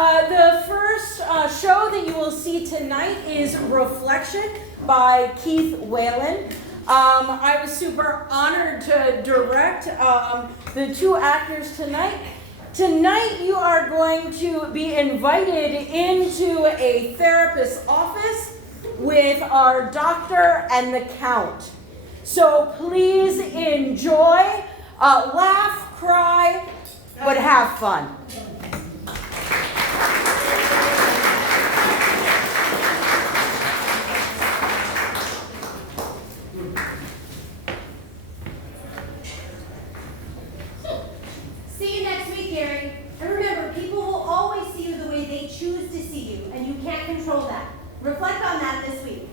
The first show that you will see tonight is Reflection by Keith Whalen. I was super honored to direct the two actors tonight. Tonight you are going to be invited into a therapist's office with our doctor and the count. So please enjoy, laugh, cry, but have fun. See you next week, Gary. And remember, people will always see you the way they choose to see you, and you can't control that. Reflect on that this week.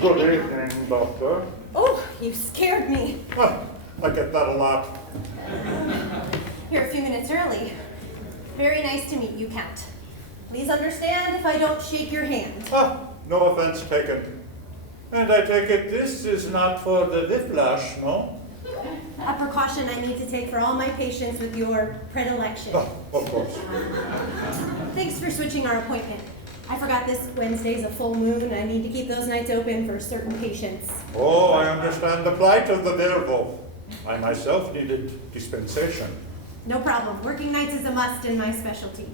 Good evening, Doctor. Oh, you scared me. Well, I get that a lot. You're a few minutes early. Very nice to meet you, Count. Please understand if I don't shake your hand. No offense taken. And I take it this is not for the whiplash, no? A precaution I need to take for all my patients with your predilection. Oh, of course. Thanks for switching our appointment. I forgot this Wednesday's a full moon. I need to keep those nights open for certain patients. Oh, I understand the plight of the werewolf. I myself needed dispensation. No problem. Working nights is a must in my specialty.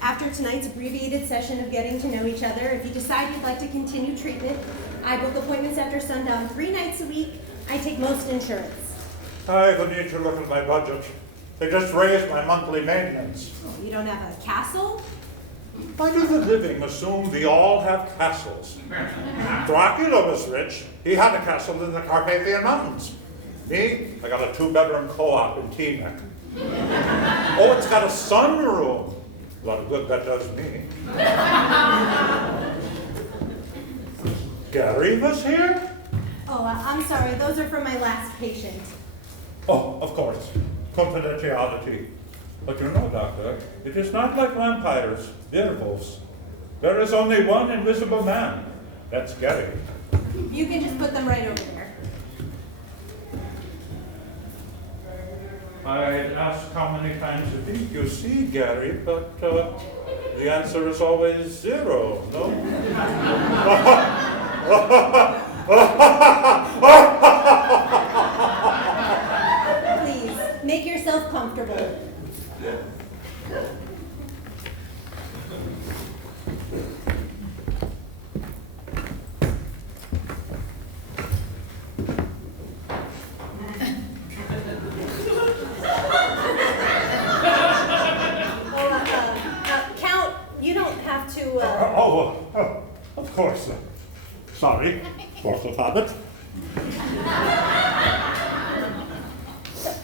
After tonight's abbreviated session of getting to know each other, if you decide you'd like to continue treatment, I book appointments after sundown 3 nights a week. I take most insurance. I will need to look at my budget. They just raised my monthly maintenance. Oh, you don't have a castle? Why do the living assume we all have castles? Dracula was rich. He had a castle in the Carpathian Mountains. Me, I got a 2-bedroom co-op in Teaneck. Oh, it's got a sunroom. A lot of good that does me. Gary was here? Oh, I'm sorry. Those are from my last patient. Oh, of course. Confidentiality. But you know, Doctor, it is not like vampires, werewolves. There is only one invisible man. That's Gary. You can just put them right over there. I ask how many times a week you see Gary, but the answer is always 0, no? Please, make yourself comfortable. Count, you don't have to, Of course. Sorry, force of habit.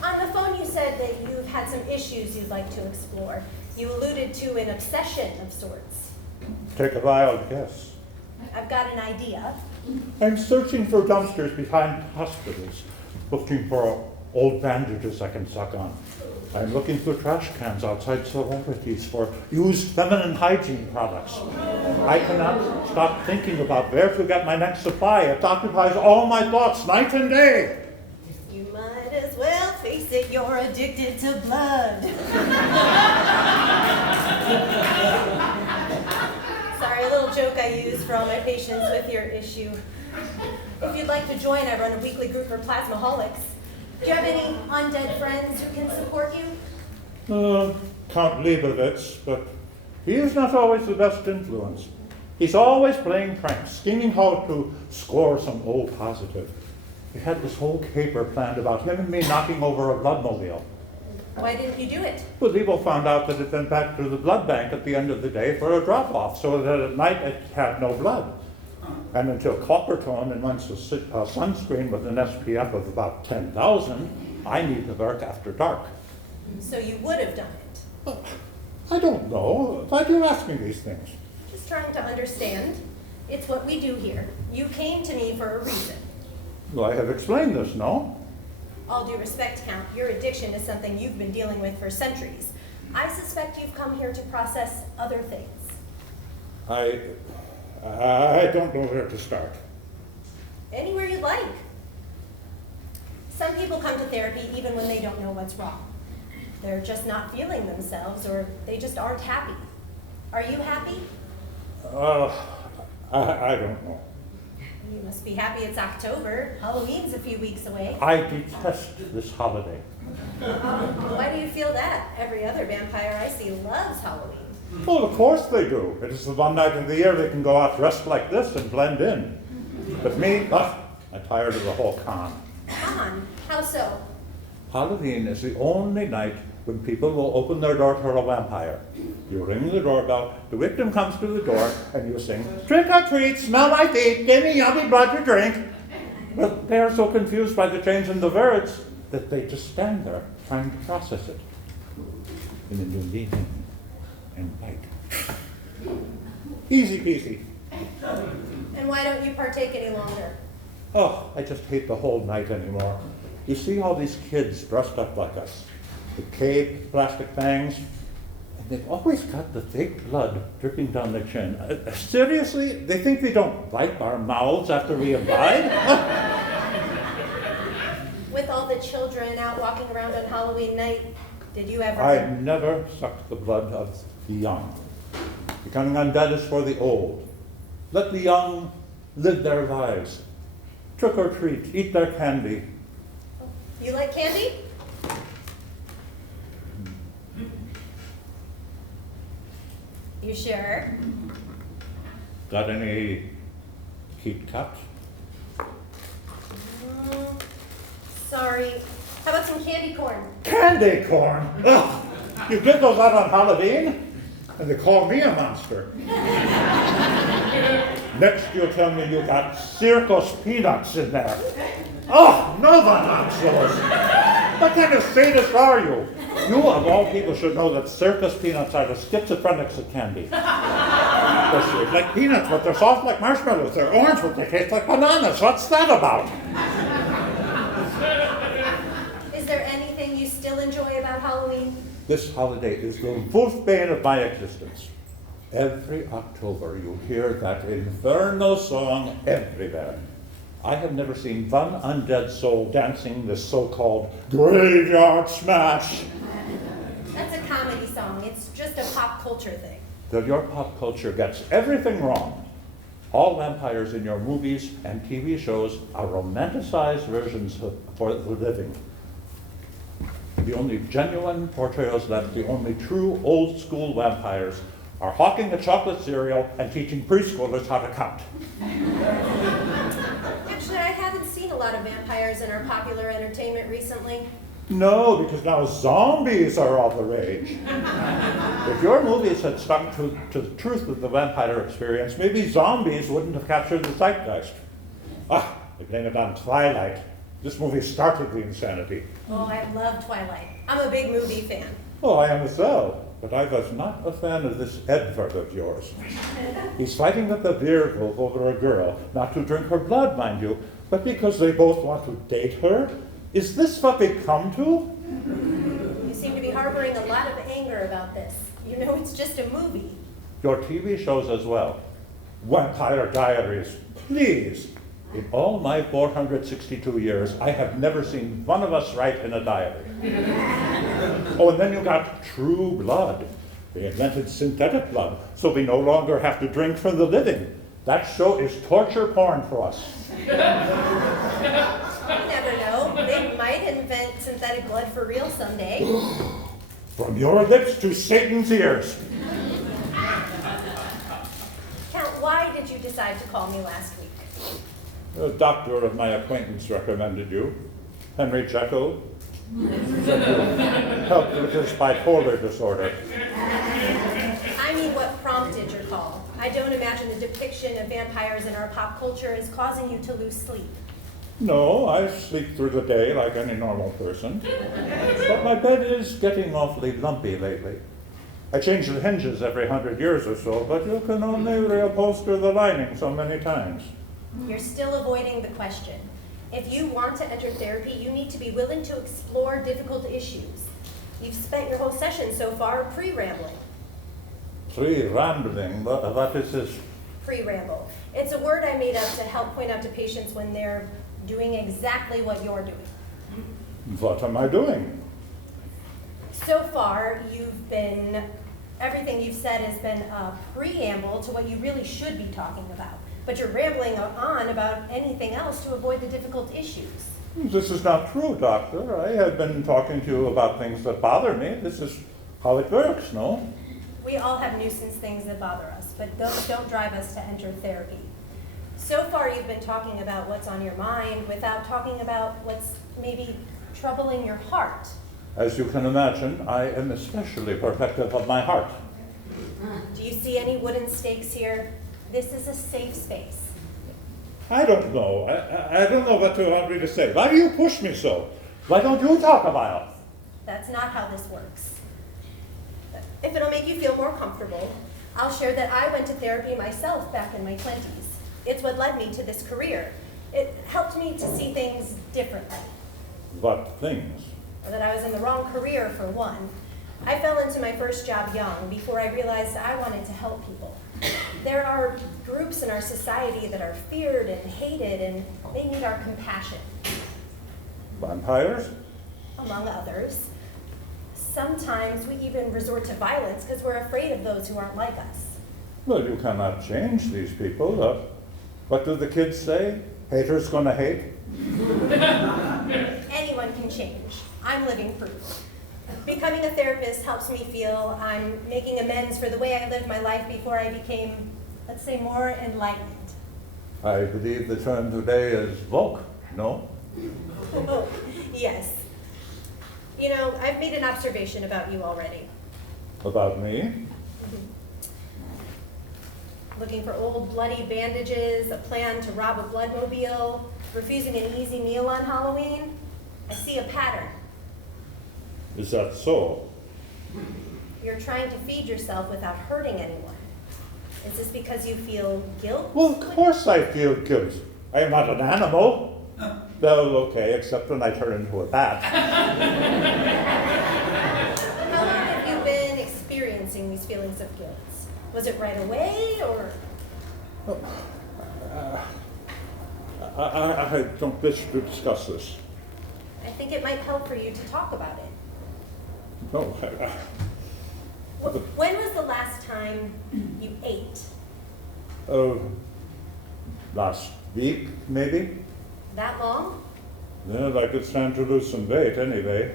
On the phone you said that you've had some issues you'd like to explore. You alluded to an obsession of sorts. Take a wild guess. I've got an idea. I'm searching for dumpsters behind hospitals, looking for old bandages I can suck on. I'm looking for trash cans outside sororities for used feminine hygiene products. I cannot stop thinking about where to get my next supply. It occupies all my thoughts night and day. You might as well face it, you're addicted to blood. Sorry, a little joke I use for all my patients with your issue. If you'd like to join, I run a weekly group for plasmaholics. Do you have any undead friends who can support you? Count Leibovitz, but he is not always the best influence. He's always playing pranks, scheming how to score some O positive. He had this whole caper planned about him and me knocking over a bloodmobile. Why didn't you do it? Well, Lebo found out that it went back to the blood bank at the end of the day for a drop-off, so that at night it had no blood. And until Coppertone invents a sunscreen with an SPF of about 10,000, I need to work after dark. So you would have done it. I don't know. Why do you ask me these things? Just trying to understand. It's what we do here. You came to me for a reason. Well, I have explained this, no? All due respect, Count, your addiction is something you've been dealing with for centuries. I suspect you've come here to process other things. I don't know where to start. Anywhere you'd like. Some people come to therapy even when they don't know what's wrong. They're just not feeling themselves, or they just aren't happy. Are you happy? I don't know. You must be happy it's October. Halloween's a few weeks away. I detest this holiday. Why do you feel that? Every other vampire I see loves Halloween. Well, of course they do. It is the one night of the year they can go out dressed like this and blend in. But me, I'm tired of the whole con. Con? How so? Halloween is the only night when people will open their door to a vampire. You ring the doorbell, the victim comes to the door, and you sing, "Trick or treat, smell my feet, give me yummy blood to drink." But they are so confused by the change in the words that they just stand there trying to process it. And then you lean in and bite. Easy peasy. And why don't you partake any longer? Oh, I just hate the whole night anymore. You see all these kids dressed up like us. The cape, plastic fangs, and they've always got the fake blood dripping down their chin. Seriously? They think we don't wipe our mouths after we imbibe? With all the children out walking around on Halloween night, did you ever... I never sucked the blood of the young. Becoming undead is for the old. Let the young live their lives. Trick or treat, eat their candy. You like candy? You sure? Got any Kit Kats? Sorry. How about some candy corn? Candy corn? Ugh! You get those out on Halloween? And they call me a monster. Next you'll tell me you got circus peanuts in there. Oh, no one wants those. What kind of sadist are you? You, of all people, should know that circus peanuts are the schizophrenics of candy. They're shaped like peanuts, but they're soft like marshmallows. They're orange, but they taste like bananas. What's that about? Is there anything you still enjoy about Halloween? This holiday is the wolfbane of my existence. Every October you hear that infernal song everywhere. I have never seen one undead soul dancing this so-called graveyard smash. That's a comedy song. It's just a pop culture thing. That your pop culture gets everything wrong. All vampires in your movies and TV shows are romanticized versions for the living. The only genuine portrayals left, the only true old school vampires, are hawking a chocolate cereal and teaching preschoolers how to count. Actually, I haven't seen a lot of vampires in our popular entertainment recently. No, because now zombies are all the rage. If your movies had stuck to the truth of the vampire experience, maybe zombies wouldn't have captured the zeitgeist. They blame it on Twilight. This movie started the insanity. Oh, I love Twilight. I'm a big movie fan. Oh, I am as well, but I was not a fan of this Edward of yours. He's fighting with a werewolf over a girl, not to drink her blood, mind you, but because they both want to date her. Is this what they come to? You seem to be harboring a lot of anger about this. You know it's just a movie. Your TV shows as well. Vampire Diaries, please. In all my 462 years, I have never seen one of us write in a diary. Oh, and then you got True Blood. They invented synthetic blood, so we no longer have to drink from the living. That show is torture porn for us. You never know. They might invent synthetic blood for real someday. From your lips to Satan's ears. Count, why did you decide to call me last week? A doctor of my acquaintance recommended you, Henry Jekyll. Helped with his bipolar disorder. I mean, what prompted your call? I don't imagine the depiction of vampires in our pop culture is causing you to lose sleep. No, I sleep through the day like any normal person. But my bed is getting awfully lumpy lately. I change the hinges every 100 years or so, but you can only reupholster the lining so many times. You're still avoiding the question. If you want to enter therapy, you need to be willing to explore difficult issues. You've spent your whole session so far pre-rambling. Pre-rambling, what is this? Pre-ramble. It's a word I made up to help point out to patients when they're doing exactly what you're doing. What am I doing? So far, everything you've said has been a preamble to what you really should be talking about. But you're rambling on about anything else to avoid the difficult issues. This is not true, doctor. I have been talking to you about things that bother me. This is how it works, no? We all have nuisance things that bother us, but those don't drive us to enter therapy. So far, you've been talking about what's on your mind without talking about what's maybe troubling your heart. As you can imagine, I am especially protective of my heart. Do you see any wooden stakes here? This is a safe space. I don't know. I don't know what you want me to say. Why do you push me so? Why don't you talk about it? That's not how this works. If it'll make you feel more comfortable, I'll share that I went to therapy myself back in my 20s. It's what led me to this career. It helped me to see things differently. What things? That I was in the wrong career, for one. I fell into my first job young before I realized I wanted to help people. There are groups in our society that are feared and hated, and they need our compassion. Vampires? Among others. Sometimes we even resort to violence because we're afraid of those who aren't like us. Well, you cannot change these people. What do the kids say? Haters gonna hate? Anyone can change. I'm living proof. Becoming a therapist helps me feel I'm making amends for the way I lived my life before I became, let's say, more enlightened. I believe the term today is woke, no? Oh, yes. You know, I've made an observation about you already. About me? Looking for old bloody bandages, a plan to rob a bloodmobile, refusing an easy meal on Halloween. I see a pattern. Is that so? You're trying to feed yourself without hurting anyone. Is this because you feel guilt? Well, of course I feel guilt. I am not an animal. Well, okay, except when I turn into a bat. How long have you been experiencing these feelings of guilt? Was it right away, or? I don't wish to discuss this. I think it might help for you to talk about it. No. When was the last time you ate? Last week, maybe? That long? Well, I could stand to lose some weight anyway.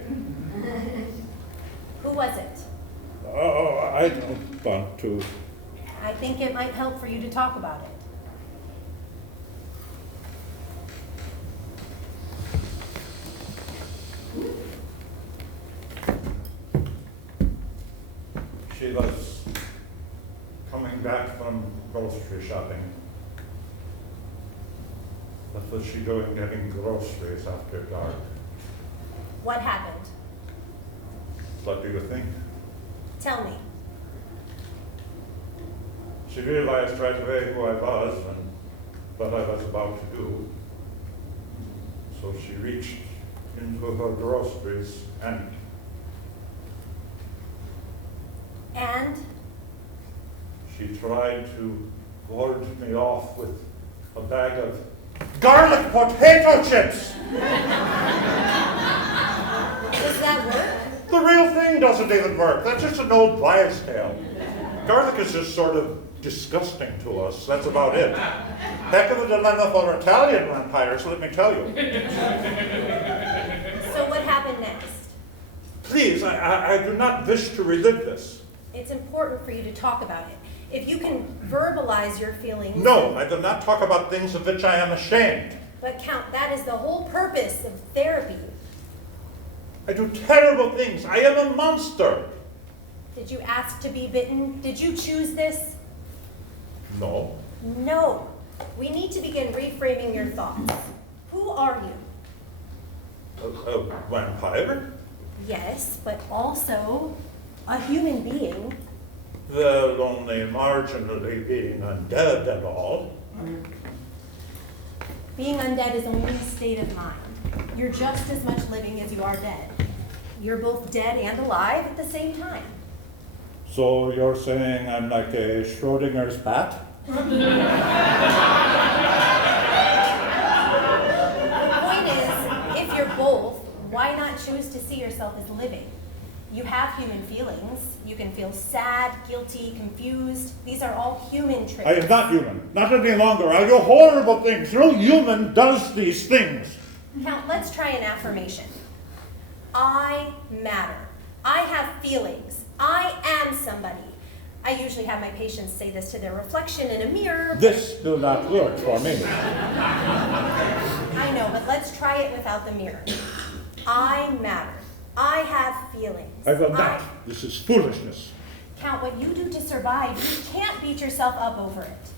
Who was it? Oh, I don't want to. I think it might help for you to talk about it. She was coming back from grocery shopping. What was she doing getting groceries after dark? What happened? What do you think? Tell me. She realized right away who I was and what I was about to do. So she reached into her groceries and she tried to ward me off with a bag of garlic potato chips. Does that work? The real thing doesn't even work. That's just an old wives' tale. Garlic is just sort of disgusting to us. That's about it. Heck of a dilemma for Italian vampires, let me tell you. So what happened next? Please, I do not wish to relive this. It's important for you to talk about it. If you can verbalize your feelings. No, I do not talk about things of which I am ashamed. But Count, that is the whole purpose of therapy. I do terrible things. I am a monster. Did you ask to be bitten? Did you choose this? No. No. We need to begin reframing your thoughts. Who are you? A vampire? Yes, but also a human being. Well, only marginally being undead and all. Being undead is only a state of mind. You're just as much living as you are dead. You're both dead and alive at the same time. So you're saying I'm like a Schrodinger's bat? The point is, if you're both, why not choose to see yourself as living? You have human feelings. You can feel sad, guilty, confused. These are all human traits. I am not human. Not any longer. I do horrible things. No human does these things. Now, let's try an affirmation. I matter. I have feelings. I am somebody. I usually have my patients say this to their reflection in a mirror. This do not work for me. I know, but let's try it without the mirror. I matter. I have feelings. I will not. This is foolishness. Count what you do to survive. You can't beat yourself up over it.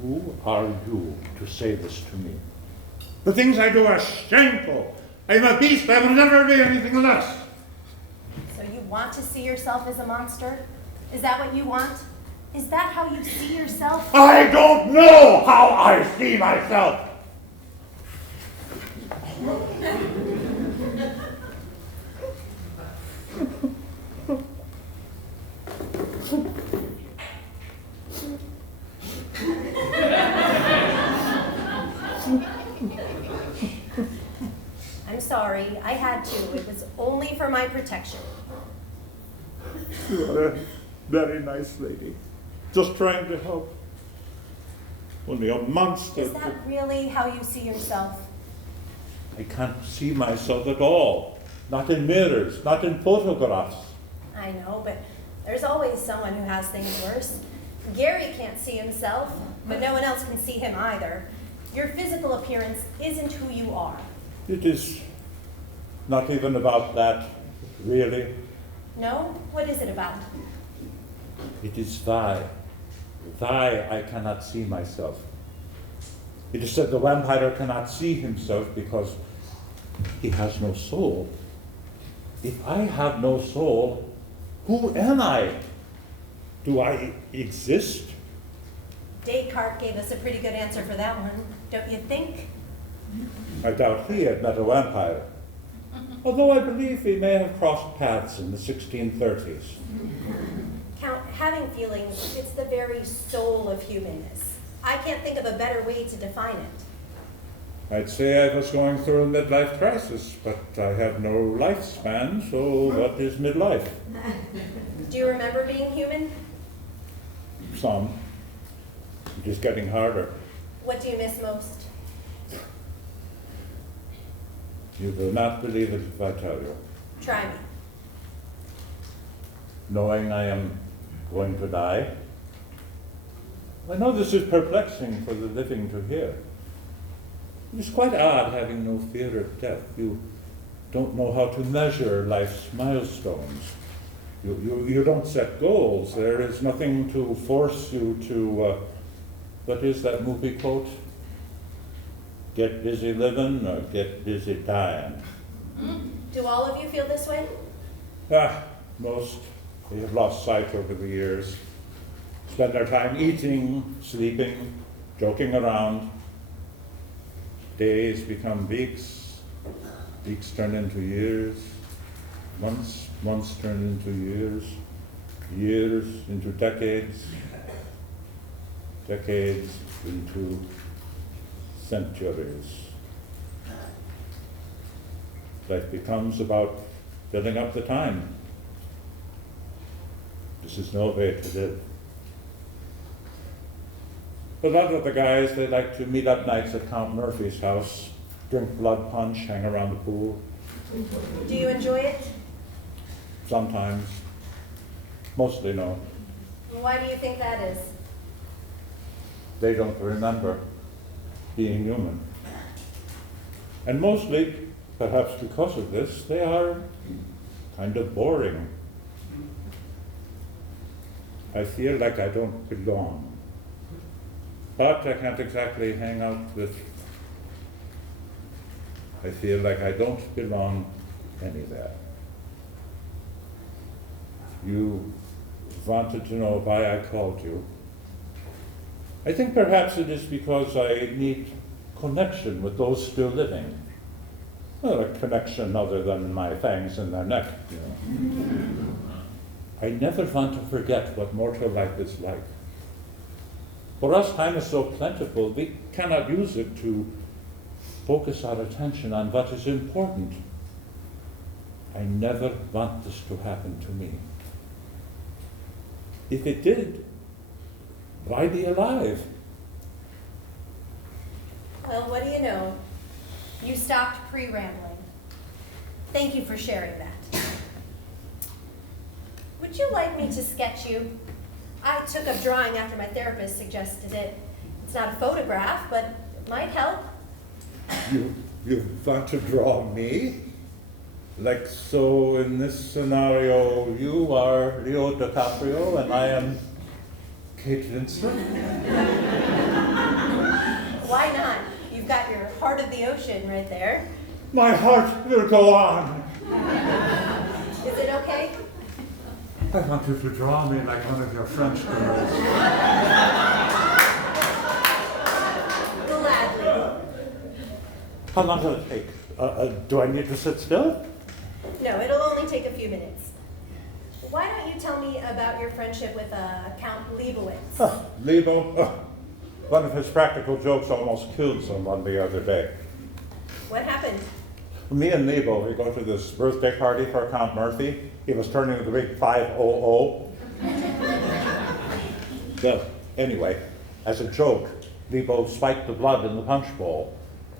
Who are you to say this to me? The things I do are shameful. I am a beast. I will never be anything less. So you want to see yourself as a monster? Is that what you want? Is that how you see yourself? I don't know how I see myself. I'm sorry, I had to. It was only for my protection. You are a very nice lady. Just trying to help. Only a monster. Is that really how you see yourself? I can't see myself at all. Not in mirrors, not in photographs. I know, but there's always someone who has things worse. Gary can't see himself, but no one else can see him either. Your physical appearance isn't who you are. It is not even about that, really. No? What is it about? It is thy. Thy I cannot see myself. It is said the vampire cannot see himself because he has no soul. If I have no soul, who am I? Do I exist? Descartes gave us a pretty good answer for that one, don't you think? I doubt he had met a vampire. Although I believe we may have crossed paths in the 1630s. Count, having feelings, it's the very soul of humanness. I can't think of a better way to define it. I'd say I was going through a midlife crisis, but I have no lifespan, so what is midlife? Do you remember being human? Some. It is getting harder. What do you miss most? You will not believe it if I tell you. Try me. Knowing I am going to die. I know this is perplexing for the living to hear. It is quite odd having no fear of death. You don't know how to measure life's milestones. You don't set goals. There is nothing to force you to, what is that movie quote? Get busy living or get busy dying. Do all of you feel this way? Most. They have lost sight over the years. Spend their time eating, sleeping, joking around. Days become weeks. Weeks turn into years. Months turn into years. Years into decades. Decades into centuries. Life becomes about filling up the time. This is no way to live. A lot of the guys, they like to meet up nights at Count Murphy's house, drink blood punch, hang around the pool. Do you enjoy it? Sometimes. Mostly no. Why do you think that is? They don't remember being human. And mostly, perhaps because of this, they are kind of boring. I feel like I don't belong. But I can't exactly hang out with. I feel like I don't belong anywhere. You wanted to know why I called you. I think perhaps it is because I need connection with those still living. Well, a connection other than my fangs in their neck. I never want to forget what mortal life is like. For us, time is so plentiful, we cannot use it to focus our attention on what is important. I never want this to happen to me. If it did, why be alive? Well, what do you know? You stopped pre-rambling. Thank you for sharing that. Would you like me to sketch you? I took up drawing after my therapist suggested it. It's not a photograph, but it might help. You want to draw me? Like so in this scenario, you are Leo DiCaprio and I am Kate Winslet? Why not? You've got your heart of the ocean right there. My heart will go on. Is it okay? I want you to draw me like one of your French girls. Gladly. How long will it take? Do I need to sit still? No, it'll only take a few minutes. Why don't you tell me about your friendship with Count Leibowitz? Lebo, one of his practical jokes almost killed someone the other day. What happened? Me and Lebo, we go to this birthday party for Count Murphy. He was turning the big 500. Well, anyway, as a joke, Lebo spiked the blood in the punch bowl.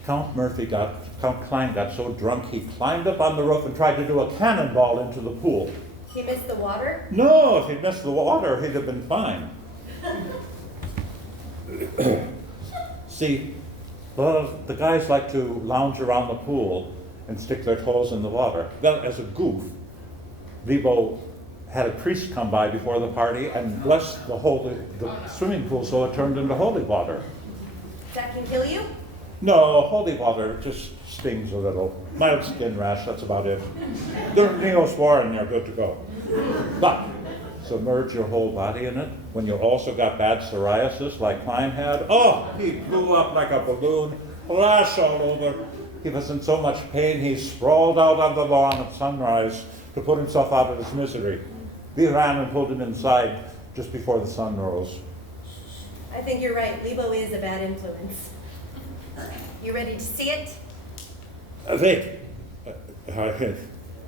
Count Klein got so drunk he climbed up on the roof and tried to do a cannonball into the pool. He missed the water? No, if he'd missed the water, he'd have been fine. See, well, the guys like to lounge around the pool and stick their toes in the water. Well, as a goof, Lebo had a priest come by before the party and blessed the swimming pool so it turned into holy water. That can kill you? No, holy water just stings a little. Mild skin rash, that's about it. They're Neosporin, you're good to go. But submerge your whole body in it when you also got bad psoriasis like Klein had. Oh, he blew up like a balloon, rash all over. He was in so much pain he sprawled out on the lawn at sunrise to put himself out of his misery. We ran and pulled him inside just before the sun rose. I think you're right. Lebo is a bad influence. You ready to see it? Wait, I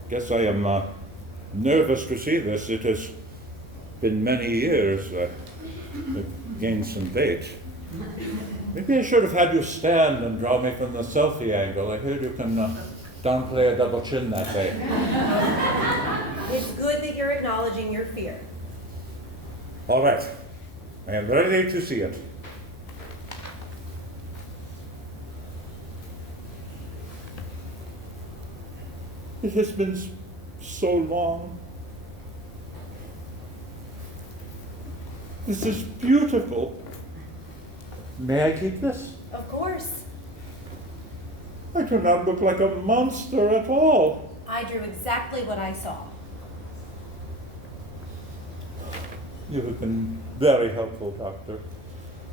guess I am nervous to see this. It has been many years. I've gained some weight. Maybe I should have had you stand and draw me from the selfie angle. I heard you can downplay a double chin that way. It's good that you're acknowledging your fear. All right, I am ready to see it. It has been so long. This is beautiful. May I keep this? Of course. I do not look like a monster at all. I drew exactly what I saw. You have been very helpful, Doctor.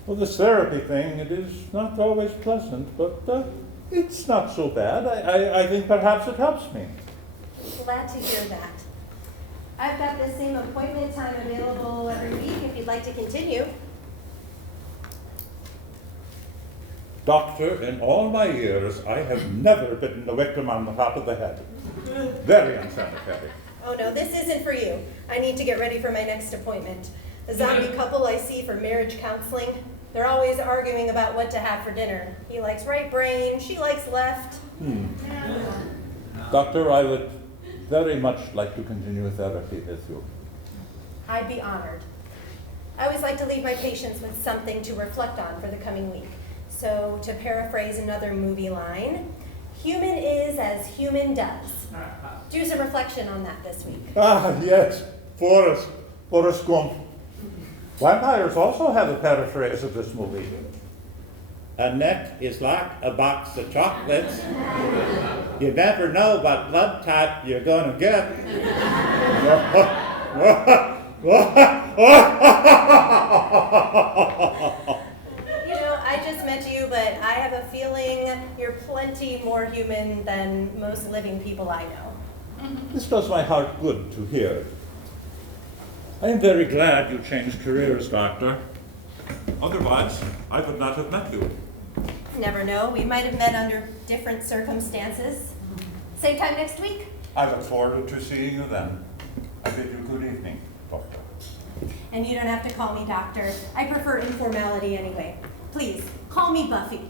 Well, this therapy thing, it is not always pleasant, but it's not so bad. I think perhaps it helps me. Glad to hear that. I've got the same appointment time available every week if you'd like to continue. Doctor, in all my years, I have never bitten the victim on the top of the head. Very unsanitary. Oh no, this isn't for you. I need to get ready for my next appointment. A zombie couple I see for marriage counseling. They're always arguing about what to have for dinner. He likes right brain, she likes left. Doctor, I would very much like to continue therapy with you. I'd be honored. I always like to leave my patients with something to reflect on for the coming week. So, to paraphrase another movie line, human is as human does. Do some reflection on that this week. Ah, yes, Forrest Gump. Vampires also have a paraphrase of this movie. A neck is like a box of chocolates. You never know what blood type you're going to get. You know, I just met you, but I have a feeling you're plenty more human than most living people I know. This does my heart good to hear. I am very glad you changed careers, Doctor. Otherwise, I would not have met you. Never know, we might have met under different circumstances. Same time next week? I look forward to seeing you then. I bid you good evening, Doctor. And you don't have to call me doctor. I prefer informality anyway. Please, call me Buffy.